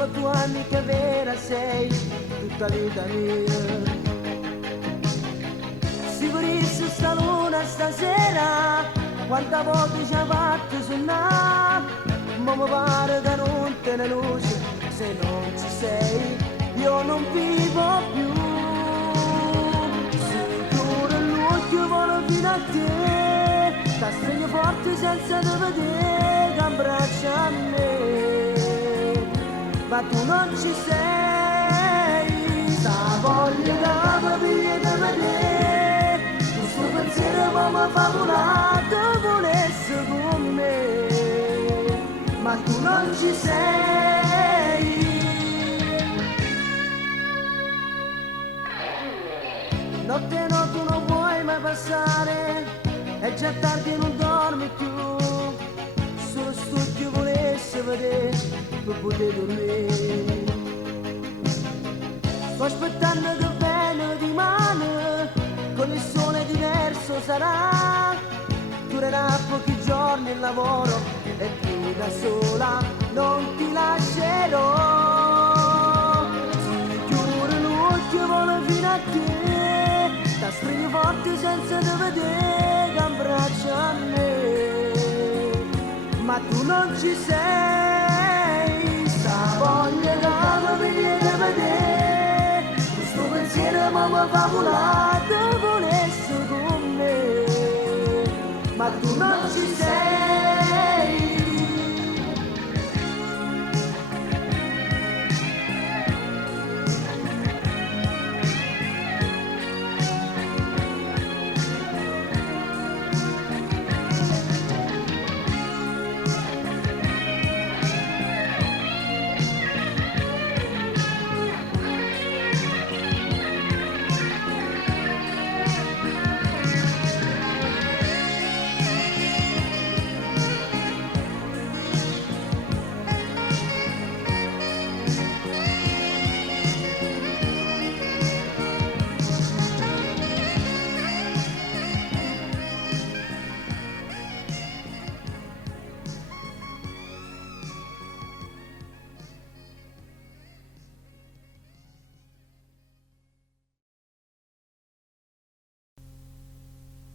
solo tua amica vera sei, tutta vita mia. Sicurissimo sta luna stasera, quanta volte ci ha fatto suonare, ma mi pare che non te ne luce, se non ci sei io non vivo più. Se chiudo l'occhio volo fino a te, ti stringo forte senza te vedere, che abbraccia a me, ma tu non ci sei, sta voglia che mi viene da vedere, questo pensiero come fa volato volesse con me, ma tu non ci sei. Notte no tu non vuoi mai passare, è già tardi e non dormi più, solo studio volesse vedere per poter dormire. Sto aspettando che venga di mano, con il sole diverso sarà, durerà pochi giorni il lavoro e più da sola non ti lascerò. Si chiude l'occhio volo fino a te, ti stringi forte senza te vedere, che abbraccia a me, ma tu non ci sei, sta voglia che mi viene da vedere, questo pensiero mi fa volare